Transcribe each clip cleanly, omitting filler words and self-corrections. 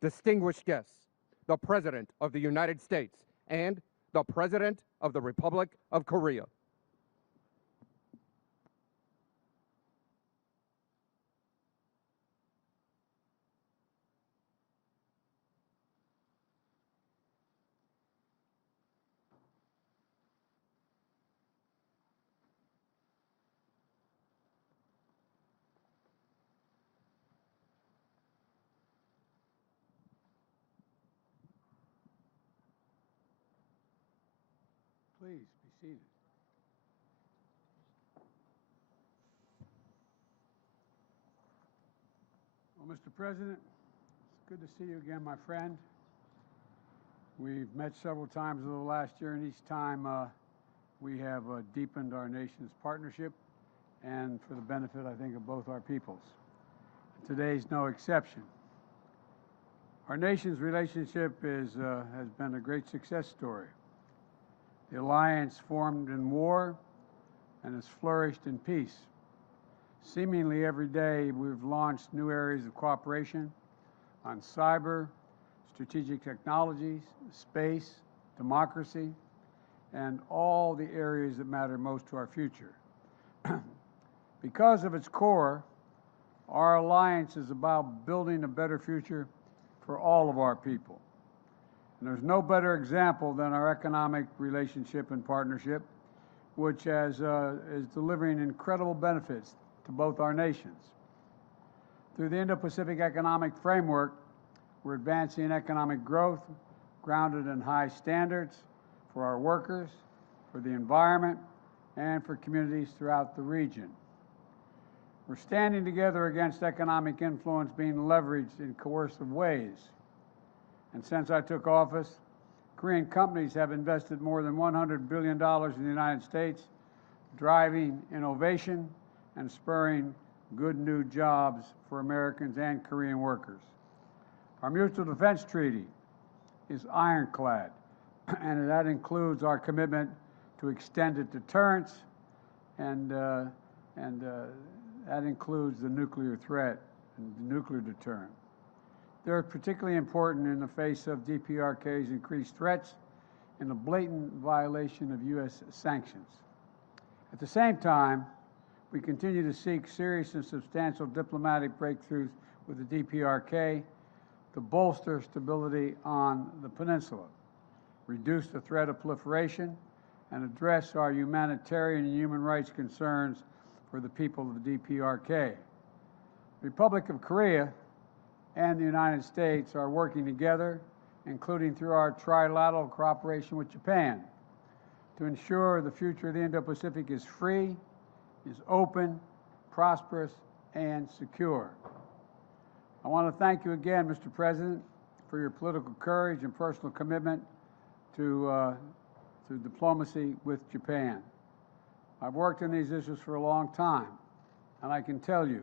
distinguished guests, the President of the United States and the President of the Republic of Korea. Please be seated. Well, Mr. President, it's good to see you again, my friend. We've met several times over the last year, and each time we have deepened our nation's partnership and for the benefit, I think, of both our peoples. Today's no exception. Our nation's relationship has been a great success story. The alliance formed in war and has flourished in peace. Seemingly every day, we've launched new areas of cooperation on cyber, strategic technologies, space, democracy, and all the areas that matter most to our future. Because of its core, our alliance is about building a better future for all of our people. And there's no better example than our economic relationship and partnership, which is delivering incredible benefits to both our nations. Through the Indo-Pacific Economic Framework, we're advancing economic growth grounded in high standards for our workers, for the environment, and for communities throughout the region. We're standing together against economic influence being leveraged in coercive ways. And since I took office, Korean companies have invested more than $100 billion in the United States, driving innovation and spurring good new jobs for Americans and Korean workers. Our mutual defense treaty is ironclad, and that includes our commitment to extended deterrence, and that includes the nuclear threat and the nuclear deterrent. They're particularly important in the face of DPRK's increased threats and a blatant violation of U.S. sanctions. At the same time, we continue to seek serious and substantial diplomatic breakthroughs with the DPRK to bolster stability on the peninsula, reduce the threat of proliferation, and address our humanitarian and human rights concerns for the people of the DPRK. The Republic of Korea and the United States are working together, including through our trilateral cooperation with Japan, to ensure the future of the Indo-Pacific is free, is open, prosperous, and secure. I want to thank you again, Mr. President, for your political courage and personal commitment to diplomacy with Japan. I've worked on these issues for a long time, and I can tell you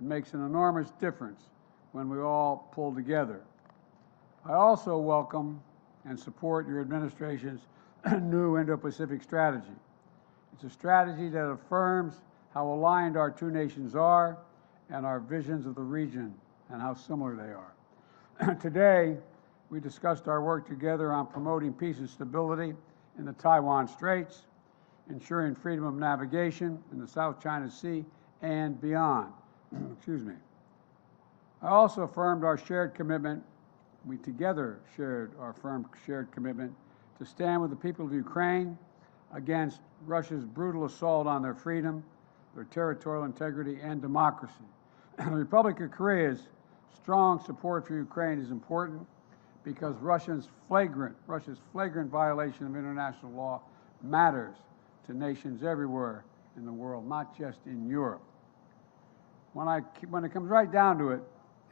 it makes an enormous difference when we all pull together. I also welcome and support your administration's new Indo-Pacific strategy. It's a strategy that affirms how aligned our two nations are and our visions of the region and how similar they are. Today, we discussed our work together on promoting peace and stability in the Taiwan Straits, ensuring freedom of navigation in the South China Sea and beyond. Excuse me. I also affirmed our shared commitment, we together shared our firm shared commitment to stand with the people of Ukraine against Russia's brutal assault on their freedom, their territorial integrity, and democracy. The Republic of Korea's strong support for Ukraine is important because Russia's flagrant violation of international law matters to nations everywhere in the world, not just in Europe. When it comes right down to it,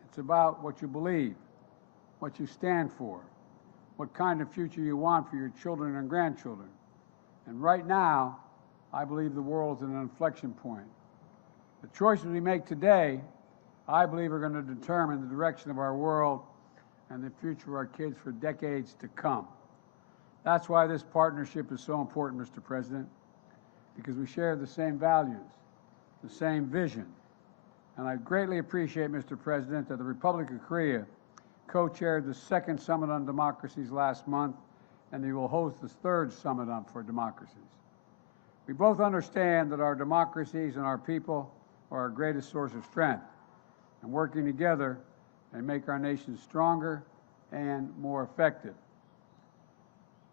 it's about what you believe, what you stand for, what kind of future you want for your children and grandchildren. And right now, I believe the world's at an inflection point. The choices we make today, I believe, are going to determine the direction of our world and the future of our kids for decades to come. That's why this partnership is so important, Mr. President, because we share the same values, the same vision. And I greatly appreciate, Mr. President, that the Republic of Korea co-chaired the second Summit on Democracies last month, and he will host the third Summit for Democracies. We both understand that our democracies and our people are our greatest source of strength, and working together they make our nation stronger and more effective.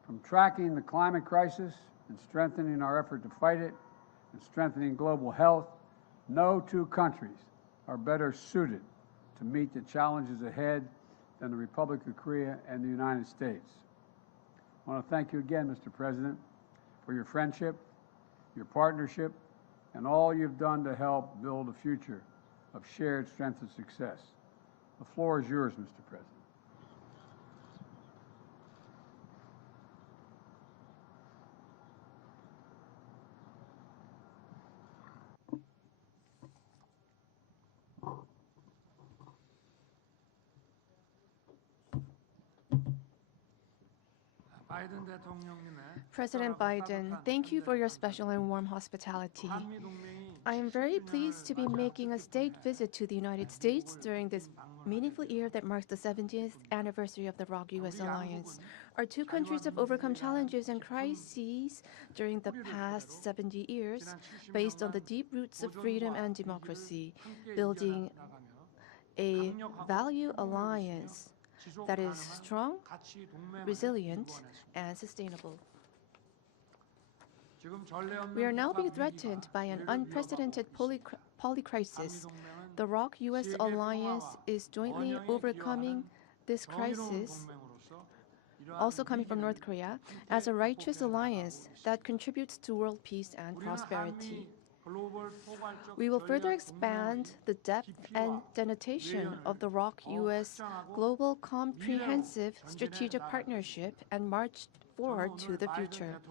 From tracking the climate crisis and strengthening our effort to fight it and strengthening global health, no two countries are better suited to meet the challenges ahead than the Republic of Korea and the United States. I want to thank you again, Mr. President, for your friendship, your partnership, and all you've done to help build a future of shared strength and success. The floor is yours, Mr. President. President Biden, thank you for your special and warm hospitality. I am very pleased to be making a state visit to the United States during this meaningful year that marks the 70th anniversary of the ROK-US alliance. Our two countries have overcome challenges and crises during the past 70 years based on the deep roots of freedom and democracy, building a value alliance that is strong, resilient, and sustainable. We are now being threatened by an unprecedented polycrisis. The ROK-US alliance is jointly overcoming this crisis, also coming from North Korea, as a righteous alliance that contributes to world peace and prosperity. We will further expand the depth and denotation of the ROK-US Global Comprehensive Strategic Partnership and march forward to the future.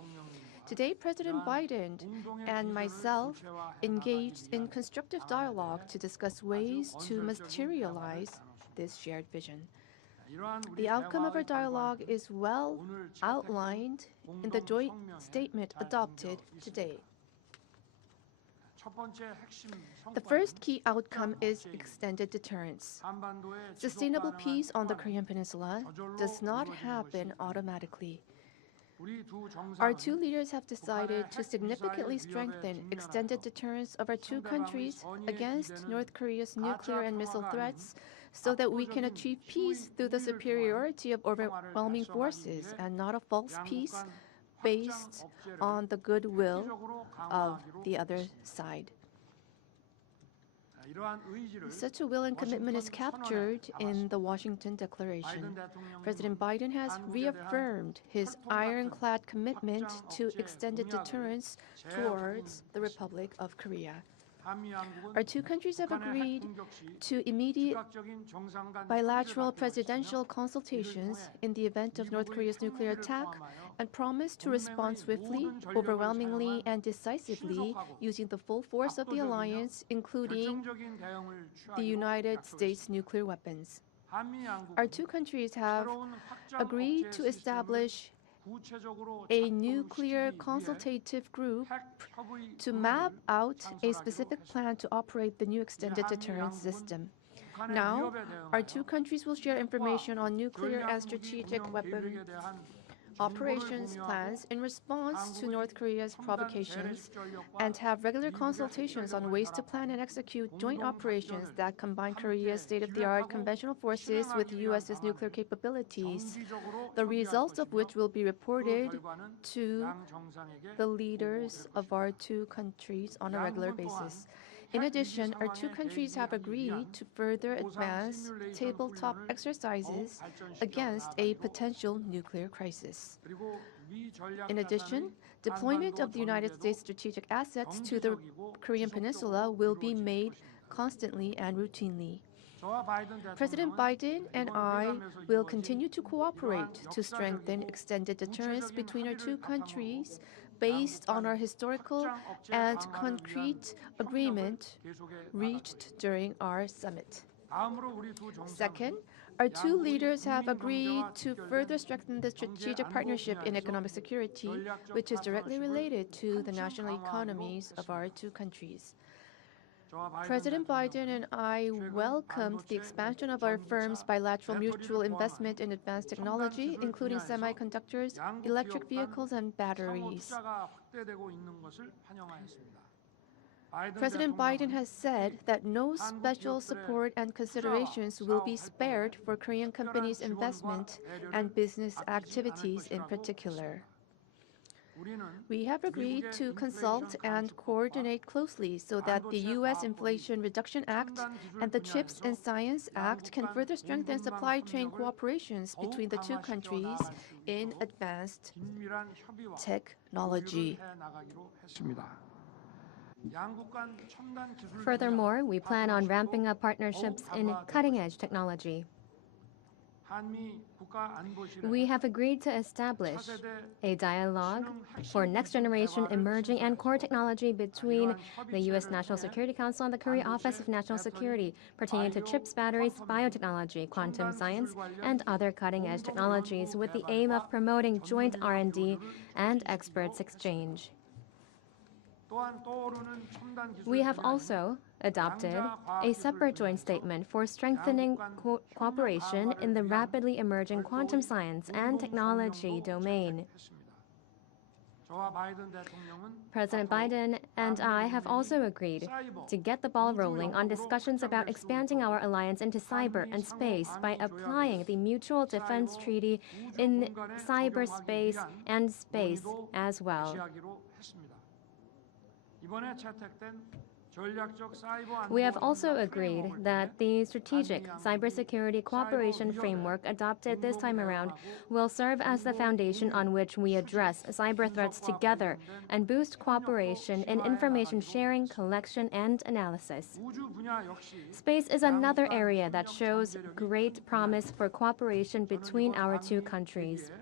Today, President Biden and myself engaged in constructive dialogue to discuss ways to materialize this shared vision. The outcome of our dialogue is well outlined in the joint statement adopted today. The first key outcome is extended deterrence. Sustainable peace on the Korean Peninsula does not happen automatically. Our two leaders have decided to significantly strengthen extended deterrence of our two countries against North Korea's nuclear and missile threats so that we can achieve peace through the superiority of overwhelming forces and not a false peace based on the goodwill of the other side. Such a will and commitment is captured in the Washington Declaration. President Biden has reaffirmed his ironclad commitment to extended deterrence towards the Republic of Korea. Our two countries have agreed to immediate bilateral presidential consultations in the event of North Korea's nuclear attack and promise to respond swiftly, overwhelmingly, and decisively using the full force of the alliance, including the United States nuclear weapons. Our two countries have agreed to establish a nuclear consultative group to map out a specific plan to operate the new extended deterrence system. Now, our two countries will share information on nuclear and strategic weapon operations plans in response to North Korea's provocations and have regular consultations on ways to plan and execute joint operations that combine Korea's state-of-the-art conventional forces with the U.S.'s nuclear capabilities, the results of which will be reported to the leaders of our two countries on a regular basis. In addition, our two countries have agreed to further advance tabletop exercises against a potential nuclear crisis. In addition, deployment of the United States strategic assets to the Korean Peninsula will be made constantly and routinely. President Biden and I will continue to cooperate to strengthen extended deterrence between our two countries based on our historical and concrete agreement reached during our summit. Second, our two leaders have agreed to further strengthen the strategic partnership in economic security, which is directly related to the national economies of our two countries. President Biden and I welcomed the expansion of our firm's bilateral mutual investment in advanced technology, including semiconductors, electric vehicles, and batteries. President Biden has said that no special support and considerations will be spared for Korean companies' investment and business activities in particular. We have agreed to consult and coordinate closely so that the U.S. Inflation Reduction Act and the CHIPS and Science Act can further strengthen supply chain cooperations between the two countries in advanced technology. Furthermore, we plan on ramping up partnerships in cutting-edge technology. We have agreed to establish a dialogue for next-generation emerging and core technology between the U.S. National Security Council and the Korea Office of National Security pertaining to chips, batteries, biotechnology, quantum science, and other cutting-edge technologies with the aim of promoting joint R&D and experts exchange. We have also adopted a separate joint statement for strengthening cooperation in the rapidly emerging quantum science and technology domain. President Biden and I have also agreed to get the ball rolling on discussions about expanding our alliance into cyber and space by applying the Mutual Defense Treaty in cyberspace and space as well. We have also agreed that the strategic cybersecurity cooperation framework adopted this time around will serve as the foundation on which we address cyber threats together and boost cooperation in information sharing, collection, and analysis. Space is another area that shows great promise for cooperation between our two countries.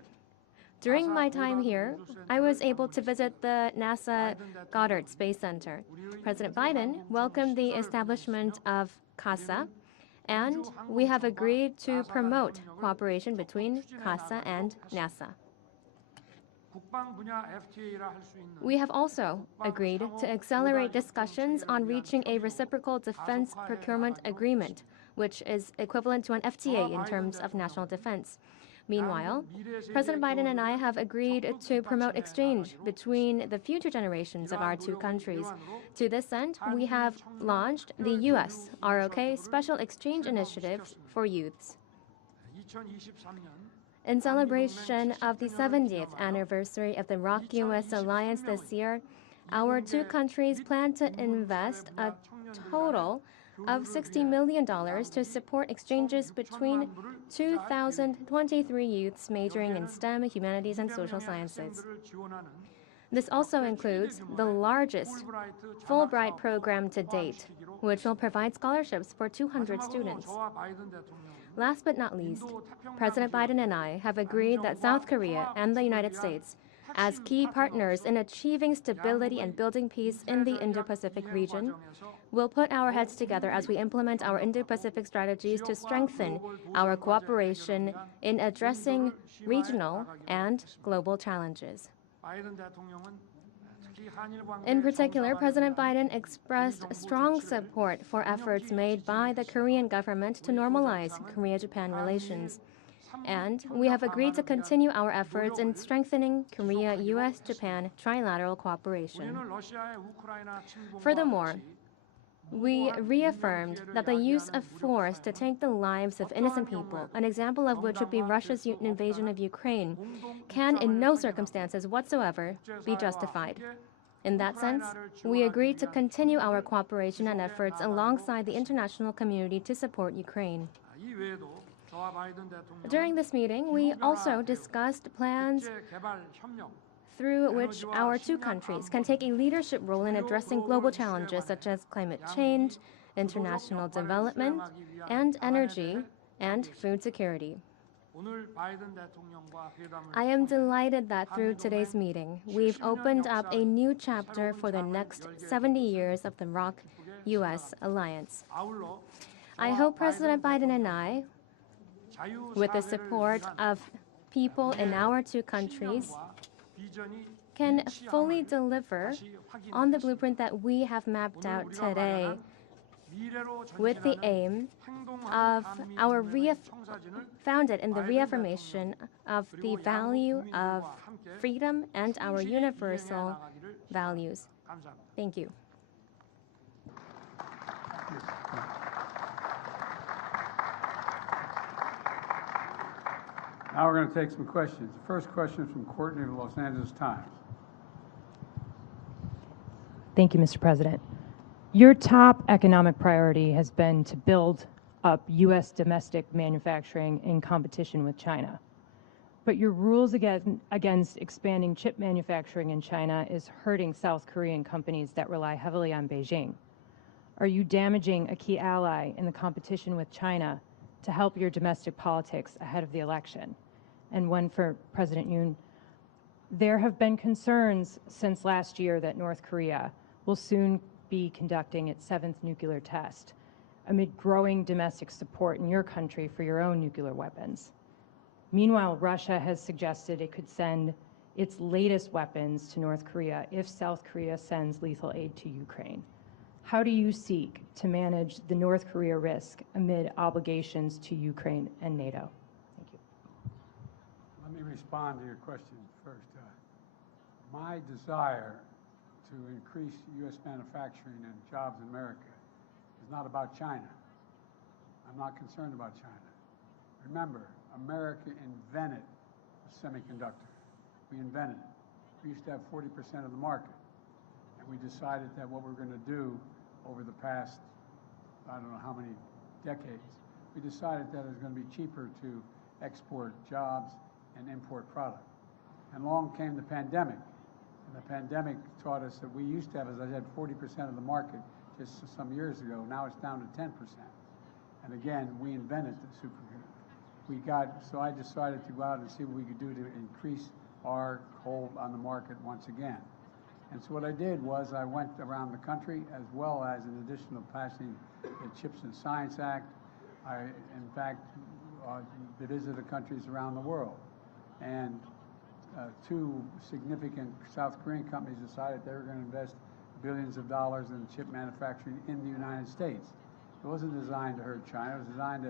During my time here, I was able to visit the NASA Goddard Space Center. President Biden welcomed the establishment of CASA, and we have agreed to promote cooperation between CASA and NASA. We have also agreed to accelerate discussions on reaching a reciprocal defense procurement agreement, which is equivalent to an FTA in terms of national defense. Meanwhile, President Biden and I have agreed to promote exchange between the future generations of our two countries. To this end, we have launched the U.S. ROK Special Exchange Initiative for Youths. In celebration of the 70th anniversary of the ROK-U.S. alliance this year, our two countries plan to invest a total of $60 million to support exchanges between 2,023 youths majoring in STEM, humanities, and social sciences. This also includes the largest Fulbright program to date, which will provide scholarships for 200 students. Last but not least, President Biden and I have agreed that South Korea and the United States, as key partners in achieving stability and building peace in the Indo-Pacific region, will put our heads together as we implement our Indo-Pacific strategies to strengthen our cooperation in addressing regional and global challenges. In particular, President Biden expressed strong support for efforts made by the Korean government to normalize Korea-Japan relations. And we have agreed to continue our efforts in strengthening Korea-U.S.-Japan trilateral cooperation. Furthermore, we reaffirmed that the use of force to take the lives of innocent people, an example of which would be Russia's invasion of Ukraine, can in no circumstances whatsoever be justified. In that sense, we agreed to continue our cooperation and efforts alongside the international community to support Ukraine. During this meeting, we also discussed plans through which our two countries can take a leadership role in addressing global challenges such as climate change, international development, and energy and food security. I am delighted that through today's meeting, we've opened up a new chapter for the next 70 years of the ROK-U.S. alliance. I hope President Biden and I, with the support of people in our two countries, can fully deliver on the blueprint that we have mapped out today with the aim of founded in the reaffirmation of the value of freedom and our universal values. Thank you. Now we're going to take some questions. The first question is from Courtney of the Los Angeles Times. Thank you, Mr. President. Your top economic priority has been to build up U.S. domestic manufacturing in competition with China. But your rules against expanding chip manufacturing in China is hurting South Korean companies that rely heavily on Beijing. Are you damaging a key ally in the competition with China to help your domestic politics ahead of the election? And one for President Yoon. There have been concerns since last year that North Korea will soon be conducting its 7th nuclear test amid growing domestic support in your country for your own nuclear weapons. Meanwhile, Russia has suggested it could send its latest weapons to North Korea if South Korea sends lethal aid to Ukraine. How do you seek to manage the North Korea risk amid obligations to Ukraine and NATO? Thank you. Let me respond to your question first. My desire to increase U.S. manufacturing and jobs in America is not about China. I'm not concerned about China. Remember, America invented the semiconductor. We invented it. We used to have 40% of the market. And we decided that what we're going to do over the past, I don't know how many decades, we decided that it was going to be cheaper to export jobs and import product. And along came the pandemic. And the pandemic taught us that we used to have, as I said, 40% of the market just some years ago. Now it's down to 10%. And again, we invented the supercomputer. So I decided to go out and see what we could do to increase our hold on the market once again. And so what I did was I went around the country, as well as, in addition to passing the Chips and Science Act, I, in fact, visited countries around the world. And two significant South Korean companies decided they were going to invest billions of dollars in chip manufacturing in the United States. It wasn't designed to hurt China. It was designed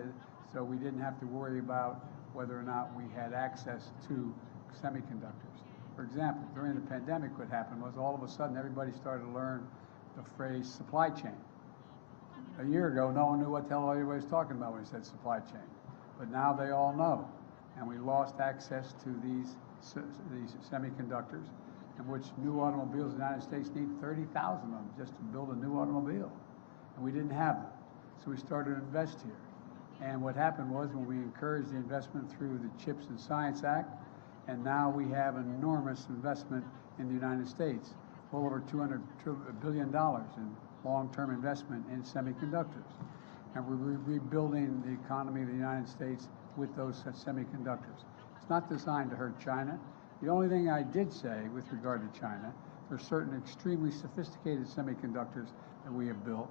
so we didn't have to worry about whether or not we had access to semiconductors. For example, during the pandemic, what happened was all of a sudden everybody started to learn the phrase supply chain. A year ago, no one knew what the hell everybody was talking about when he said supply chain. But now they all know. And we lost access to these semiconductors, in which new automobiles in the United States need 30,000 of them just to build a new automobile. And we didn't have them. So we started to invest here. And what happened was, when we encouraged the investment through the Chips and Science Act, and now we have an enormous investment in the United States, well over $200 billion in long-term investment in semiconductors. And we're rebuilding the economy of the United States with those semiconductors. It's not designed to hurt China. The only thing I did say with regard to China, there are certain extremely sophisticated semiconductors that we have built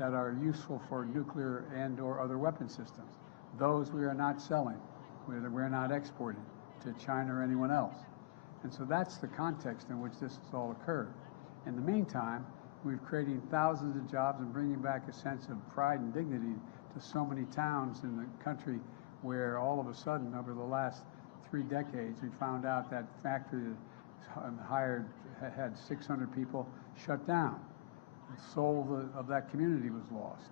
that are useful for nuclear and or other weapon systems. Those we are not selling, we're not exporting to China or anyone else. And so that's the context in which this has all occurred. In the meantime, we're creating thousands of jobs and bringing back a sense of pride and dignity to so many towns in the country where all of a sudden, over the last 3 decades, we found out that factory that had 600 people shut down. The soul of that community was lost.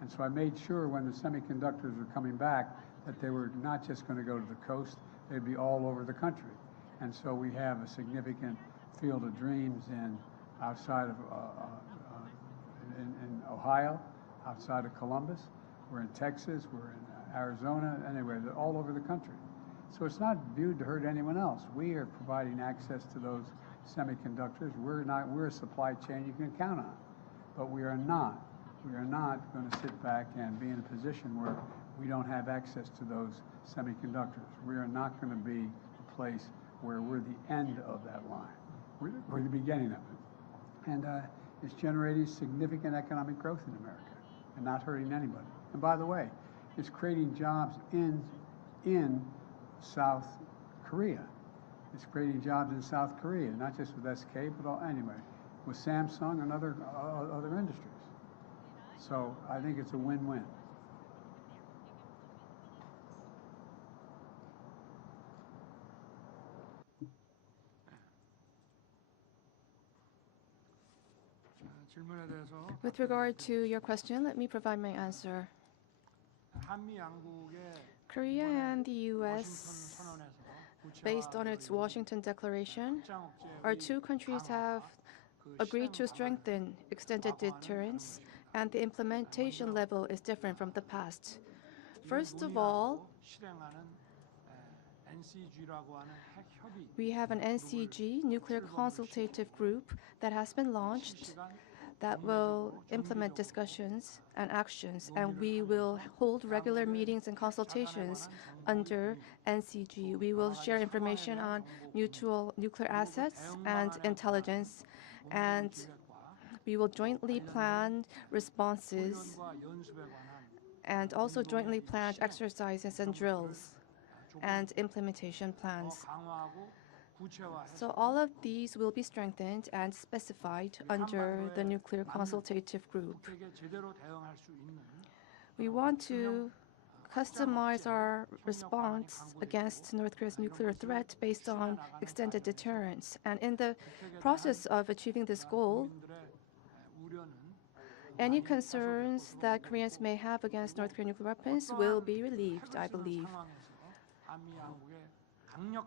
And so I made sure when the semiconductors were coming back that they were not just going to go to the coast, they'd be all over the country. And so we have a significant field of dreams outside of in Ohio, outside of Columbus. We're in Texas, we're in Arizona, anyway, they're all over the country. So it's not viewed to hurt anyone else. We are providing access to those semiconductors. We're a supply chain you can count on. But we are not going to sit back and be in a position where we don't have access to those semiconductors. We are not going to be a place where we're the end of that line. We're the beginning of it. And it's generating significant economic growth in America and not hurting anybody. And by the way, it's creating jobs in South Korea. It's creating jobs in South Korea, not just with SK, but anyway, with Samsung and other industries. So I think it's a win-win. 질문에 대해서 With regard to your question, let me provide my answer. 한미 양국의 Korea and the 워싱턴 US, 선언에서 based on its Washington Declaration, our two countries have agreed to strengthen extended deterrence, and the implementation level is different from the past. First of all, we have an NCG, Nuclear Consultative Group, that has been launched that will implement discussions and actions, and we will hold regular meetings and consultations under NCG. We will share information on mutual nuclear assets and intelligence, and we will jointly plan responses and also jointly plan exercises and drills and implementation plans. So all of these will be strengthened and specified under the Nuclear Consultative Group. We want to customize our response against North Korea's nuclear threat based on extended deterrence. And in the process of achieving this goal, any concerns that Koreans may have against North Korean nuclear weapons will be relieved, I believe.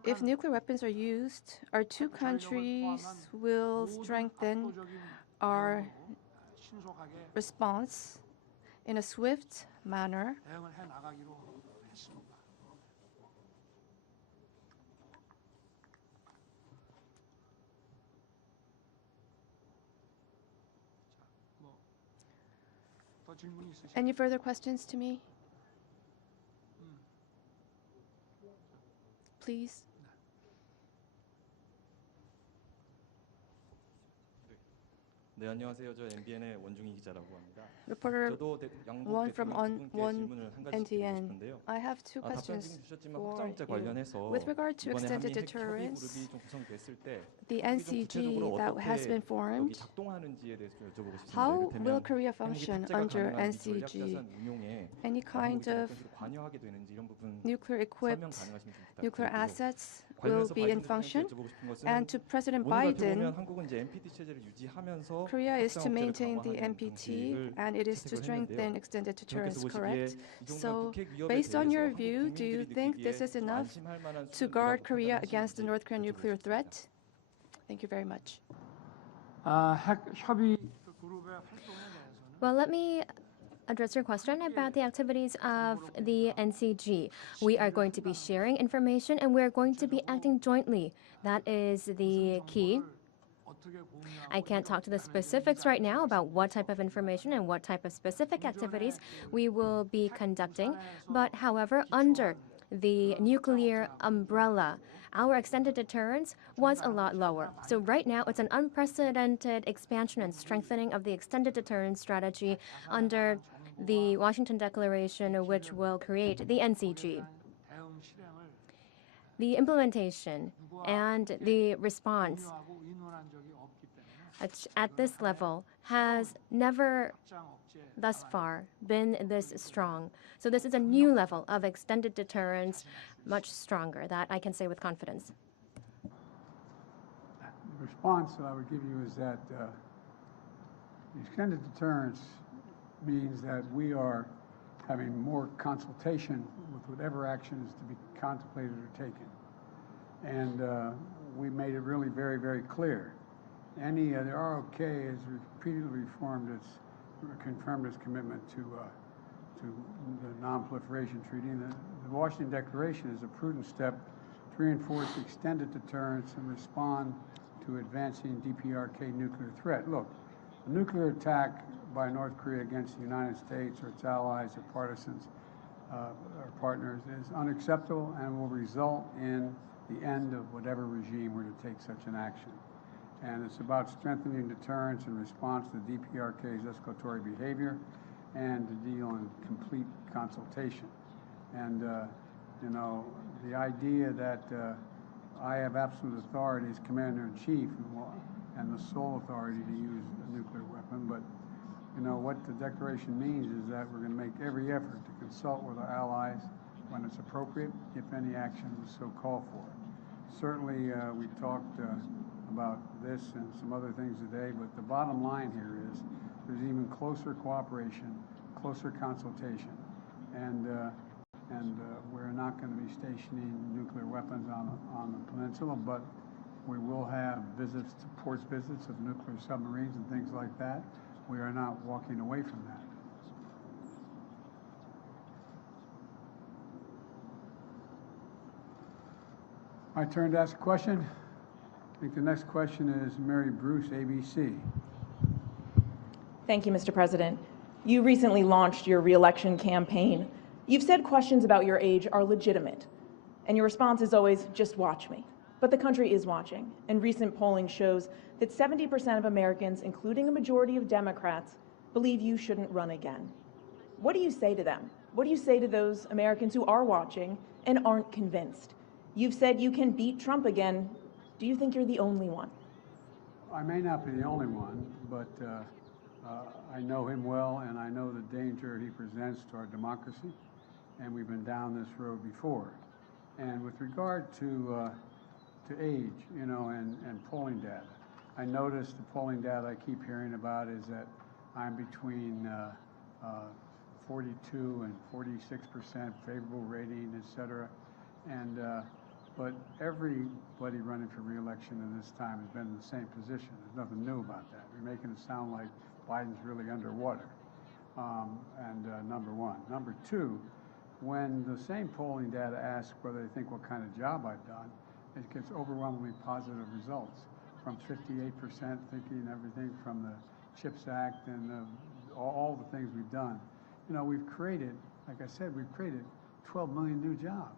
If nuclear weapons are used, our two countries will strengthen our response in a swift manner. Any further questions to me? Please. 네, 안녕하세요. 저 MBN의 원중희 기자라고 합니다. Reporter 저도 양국 Won from 대통령 두 분께 Won 질문을 한 가지 드리고 NTN. 싶은데요. I have two 답변 questions 지금 주셨지만 for 확장제 you. 관련해서 With regard to 이번에 한미 extended 핵 협의 deterrence, 그룹이 좀 구성됐을 때 the 핵이 좀 구체적으로 NCG that has 어떻게 been 여기 formed, 작동하는지에 대해서 좀 여쭤보고 싶습니다. how 이를테면 will Korea 핵무기 function 탑재가 under 가능한 이 NCG? 전략자산 운용에 Any kind 한국이 좀 of 어떤 식으로 관여하게 되는지 이런 부분 nuclear 설명 equipped 가능하시면 좀 nuclear 부탁드리고요. assets will 관련해서 be in 바이든 대통령께 function. 여쭤보고 싶은 것은 And to President 오늘 발표 Biden, 보면 한국은 이제 NPT 체제를 유지하면서 Korea is to 확장 억제를 maintain the 강화하는 NPT 방식을 and it is to 채택을 strengthen 했는데요. extended 대통령께서 deterrence, 보시기에 correct? 이 정도면 So, 북핵 위협에 based on 대해서 your 한국 view, do you 국민들이 think this 느끼기에 is enough 안심할 만한 to guard 수준이라고 Korea against the 판단하시는지 North Korean 여쭤보고 nuclear 싶습니다. threat? Thank you very much. 핵 협의 그룹의 활동에 대해서는 Well, let me address your question about the activities of the NCG. We are going to be sharing information and we're going to be acting jointly. That is the key. 어떻게 공유하고 I can't talk to the specifics right now about what type of information and what type of specific activities we will be conducting. But however, under the nuclear umbrella, our extended deterrence was a lot lower. So right now, it's an unprecedented expansion and strengthening of the extended deterrence strategy under the Washington Declaration, which will create the NCG. 대응 실행을 The implementation and the response 공유하고 의논한 적이 없기 때문에 at this level has never 확장 억제 thus far been this strong. So this is a new level of extended deterrence, much stronger, that I can say with confidence. The response that I would give you is that extended deterrence means that we are having more consultation with whatever action is to be contemplated or taken. And we made it really very, very clear. The ROK has repeatedly confirmed its commitment to the Non-Proliferation Treaty. And the Washington Declaration is a prudent step to reinforce extended deterrence and respond to advancing DPRK nuclear threat. Look, a nuclear attack by North Korea against the United States or its allies or partisans or partners is unacceptable and will result in the end of whatever regime were to take such an action. And it's about strengthening deterrence in response to DPRK's escalatory behavior and to deal in complete consultation. And, you know, the idea that I have absolute authority as Commander-in-Chief and the sole authority to use a nuclear weapon, but what the declaration means is that we're going to make every effort to consult with our allies when it's appropriate, if any action is so called for. Certainly, we talked about this and some other things today, but the bottom line here is there's even closer cooperation, closer consultation, and we're not going to be stationing nuclear weapons on the peninsula, but we will have ports visits of nuclear submarines and things like that. We are not walking away from that. My turn to ask a question. I think the next question is Mary Bruce, ABC. Thank you, Mr. President. You recently launched your re-election campaign. You've said questions about your age are legitimate, and your response is always, just watch me. But the country is watching, and recent polling shows that 70% of Americans, including a majority of Democrats, believe you shouldn't run again. What do you say to them? What do you say to those Americans who are watching and aren't convinced? You've said you can beat Trump again. Do you think you're the only one? I may not be the only one, but I know him well, and I know the danger he presents to our democracy, and we've been down this road before. And with regard to age, and polling data, I notice the polling data I keep hearing about is that I'm between 42 and 46% favorable rating, et cetera. And but everybody running for re-election in this time has been in the same position. There's nothing new about that. You're making it sound like Biden's really underwater. Number one. Number two, when the same polling data asks whether they think what kind of job I've done, it gets overwhelmingly positive results, from 58% thinking everything from the CHIPS Act and all the things we've done. We've created, like I said, we've created 12 million new jobs.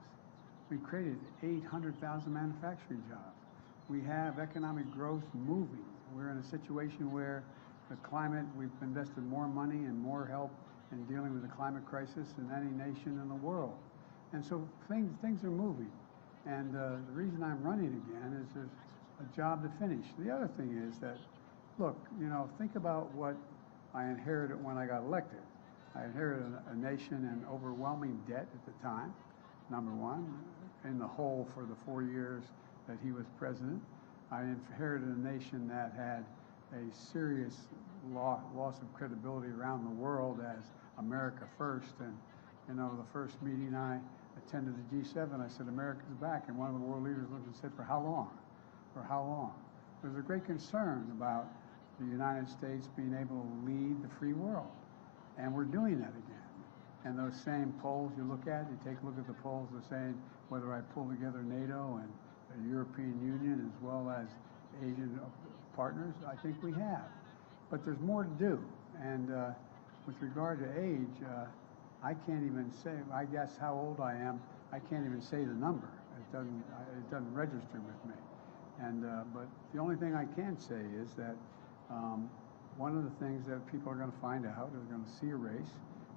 We've created 800,000 manufacturing jobs. We have economic growth moving. We're in a situation where the climate, we've invested more money and more help in dealing with the climate crisis than any nation in the world. And so things are moving. And the reason I'm running again is there's a job to finish. The other thing is that, look, think about what I inherited when I got elected. I inherited a nation in overwhelming debt at the time, number one, in the hole for the 4 years that he was president. I inherited a nation that had a serious loss of credibility around the world as America first. And, the first meeting I attended the G7, I said, America's back. And one of the world leaders looked and said, for how long? For how long? There's a great concern about the United States being able to lead the free world. And we're doing that again. And those same polls you look at, you take a look at the polls that are saying whether I pull together NATO and the European Union as well as Asian partners, I think we have. But there's more to do. And with regard to age, I can't even say, I guess how old I am, I can't even say the number. It doesn't register with me. And but the only thing I can say is that one of the things that people are going to find out, they're going to see a race,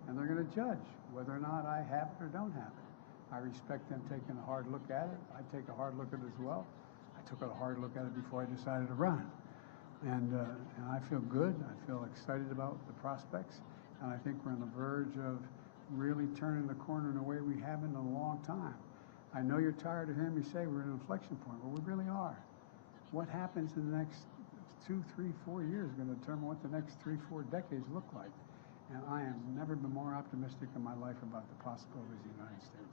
and they're going to judge whether or not I have it or don't have it. I respect them taking a hard look at it. I take a hard look at it as well. I took a hard look at it before I decided to run. And I feel good. I feel excited about the prospects. And I think we're on the verge of really turning the corner in a way we haven't in a long time. I know you're tired of hearing me say we're at an inflection point. Well, we really are. What happens in the next 2, 3, 4 years is going to determine what the next 3, 4 decades look like. And I have never been more optimistic in my life about the possibilities of the United States.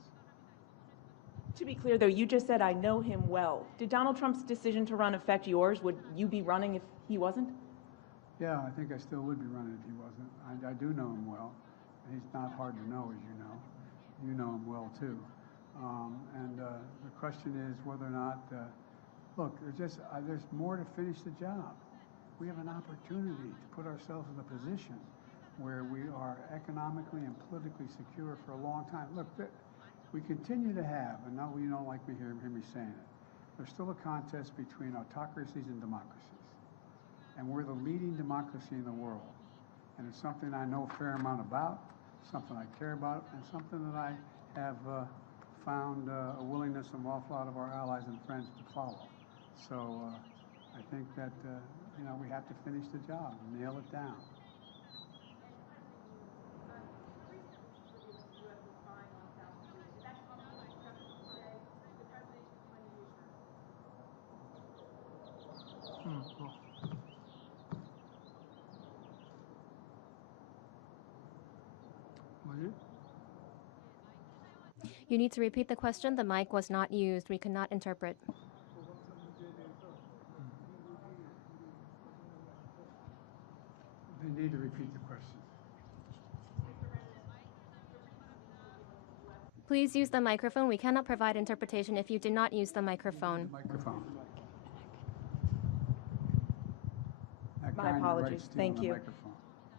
To be clear, though, you just said, I know him well. Did Donald Trump's decision to run affect yours? Would you be running if he wasn't? Yeah, I think I still would be running if he wasn't. I do know him well. He's not hard to know, as you know. You know him well, too. The question is whether or not, look, there's more to finish the job. We have an opportunity to put ourselves in a position where we are economically and politically secure for a long time. Look, we continue to have, and now you don't like me hear me saying it, there's still a contest between autocracies and democracies. And we're the leading democracy in the world. And it's something I know a fair amount about, something I care about, and something that I have found a willingness of an awful lot of our allies and friends to follow. So I think that we have to finish the job, nail it down. 없고 뭐지? You need to repeat the question. The mic was not used. We could not interpret. They need to repeat the question. Please use the microphone. We cannot provide interpretation if you do not use the microphone. Microphone. My apologies. Thank you. Microphone.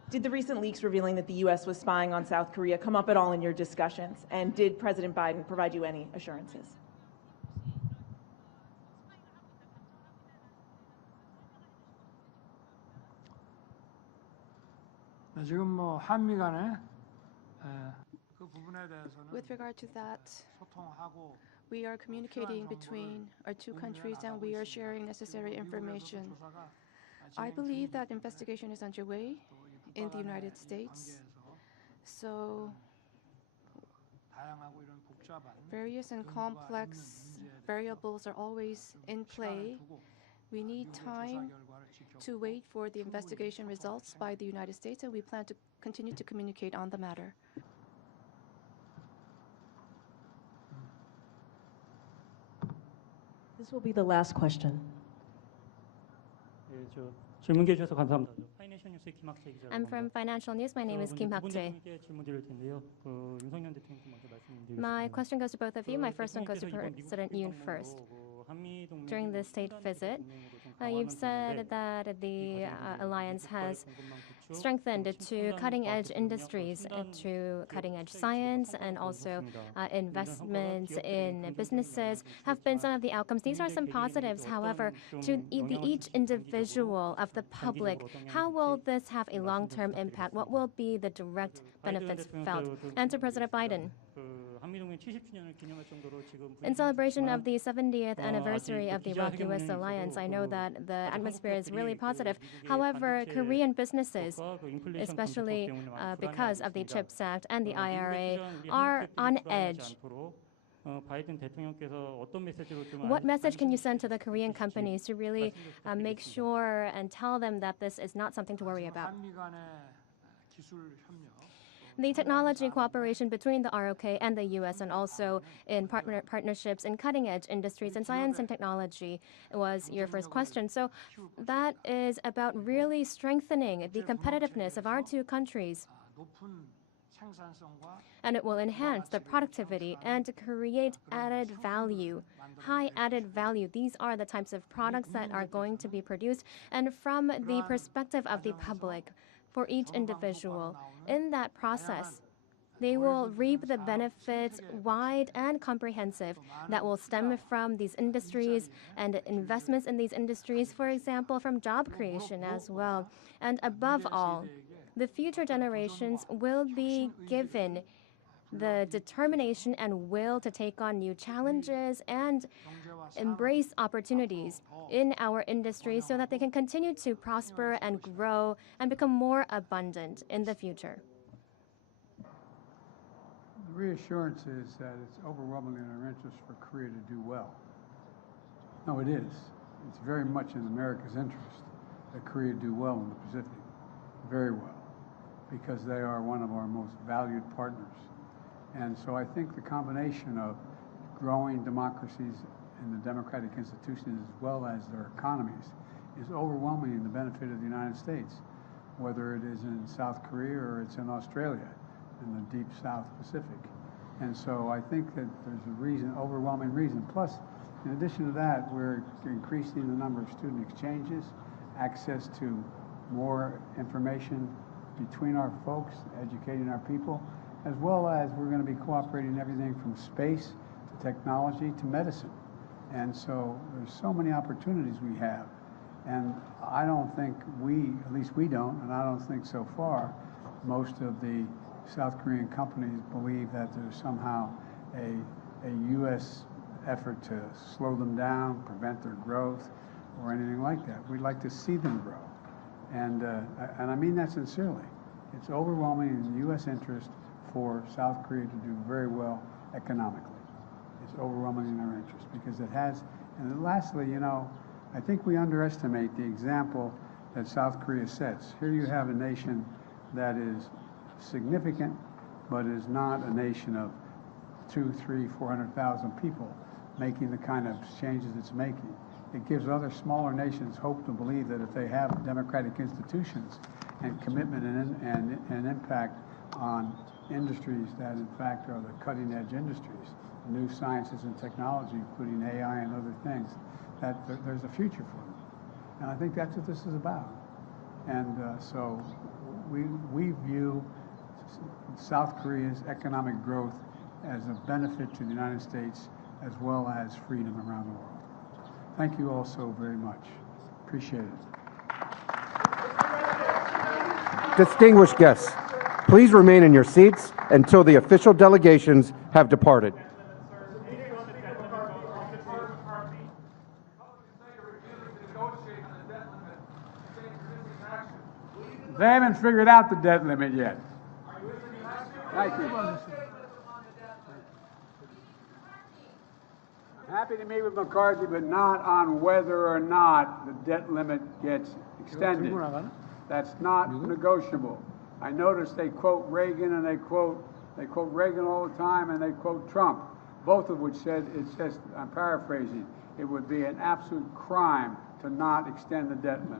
Did the recent leaks revealing that the U.S. was spying on South Korea come up at all in your discussions? And did President Biden provide you any assurances? 네, 지금 뭐 한미 간에 그 부분에 대해서는 With regard to that, 소통하고 we are communicating between our two countries and we are sharing necessary information. I believe that investigation is underway in the United States. So 다양하고 이런 복잡한 various and complex variables are always in play. We need time to wait for the investigation results by the United States, and we plan to continue to communicate on the matter. This will be the last question. 예, 질문 주셔서 감사합니다. 파이낸셜 뉴스의 김학재 기자입니다. I'm from Financial News. My name is Kim Hak-jae. 질문 드릴 텐데요. 윤석열 대통령께 먼저 말씀드리겠습니다. My question goes to both of you. My first one goes to President Yoon first. During the state visit, you've said that the alliance has strengthened to cutting-edge industries, to cutting-edge science, and also investments in businesses have been some of the outcomes. These are some positives. However, to each individual of the public, how will this have a long-term impact? What will be the direct benefits felt? And to President Biden. In celebration of the 70th anniversary of the Iraq-US alliance, I know that the atmosphere is really positive. However, Korean businesses, especially because of the CHIPS Act and the IRA, are on edge. What message can you send to the Korean companies to really make sure and tell them that this is not something to worry about? 한미 간의 기술 협력 The technology cooperation between the ROK and the U.S. and also in partnerships in cutting-edge industries and science and technology was your first question. So that is about really strengthening the competitiveness of our two countries. 높은 생산성과 And it will enhance the productivity and create added value, high added value. These are the types of products that are going to be produced. And from the perspective of the public, for each individual, in that process, they will reap the benefits wide and comprehensive that will stem from these industries and investments in these industries, for example, from job creation as well. And above all, the future generations will be given the determination and will to take on new challenges and embrace opportunities in our industry so that they can continue to prosper and grow and become more abundant in the future. The reassurance is that it's overwhelmingly in our interest for Korea to do well. No, it is. It's very much in America's interest that Korea do well in the Pacific, very well, because they are one of our most valued partners. And so I think the combination of growing democracies and the democratic institutions as well as their economies is overwhelming in the benefit of the United States, whether it is in South Korea or it's in Australia, in the deep South Pacific. And so I think that there's a reason, overwhelming reason. Plus, in addition to that, we're increasing the number of student exchanges, access to more information between our folks, educating our people, as well as we're going to be cooperating in everything from space to technology to medicine. And so there's so many opportunities we have. And I don't think at least we don't, and I don't think so far, most of the South Korean companies believe that there's somehow a U.S. effort to slow them down, prevent their growth, or anything like that. We'd like to see them grow. And I mean that sincerely. It's overwhelming in the U.S. interest for South Korea to do very well economically. It's overwhelming in our interest because it has, and then lastly, you know, I think we underestimate the example that South Korea sets. Here you have a nation that is significant, but is not a nation of 200,000, 300,000, 400,000 people making the kind of changes it's making. It gives other smaller nations hope to believe that if they have democratic institutions and commitment and impact on industries that in fact are the cutting edge industries, new sciences and technology, including AI and other things, that there's a future for them. And I think that's what this is about. And so we view South Korea's economic growth as a benefit to the United States as well as freedom around the world. Thank you all so very much. Appreciate it. Distinguished guests, please remain in your seats until the official delegations have departed. They haven't figured out the debt limit yet. Thank you. I'm happy to meet with McCarthy, but not on whether or not the debt limit gets extended. That's not negotiable. I noticed they quote Reagan and they quote Reagan all the time and they quote Trump, both of which said, it says, I'm paraphrasing, it would be an absolute crime to not extend the debt limit.